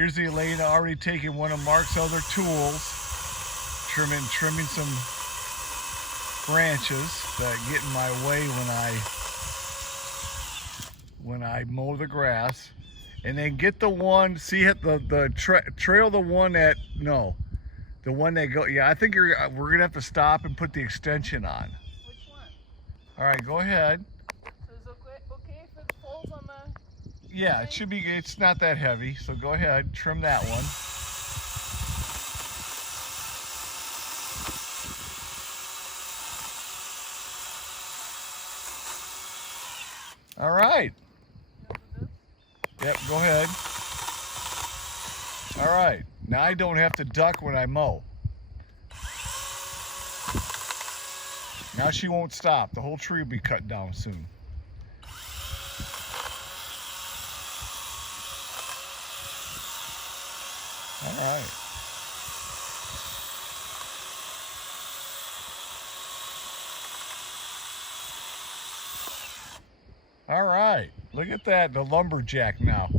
Here's the Elena already taking one of Mark's other tools, trimming some branches that get in my way when I mow the grass. And then get the one, see it, trail the one that, no, the one that go, yeah, I think we're gonna have to stop and put the extension on. Which one? All right, go ahead. So is it okay if it falls on the... Yeah, it should be, it's not that heavy, so go ahead, trim that one. All right. Yep, go ahead. All right, now I don't have to duck when I mow. Now she won't stop. The whole tree will be cut down soon. All right. All right, look at that, the lumberjack now.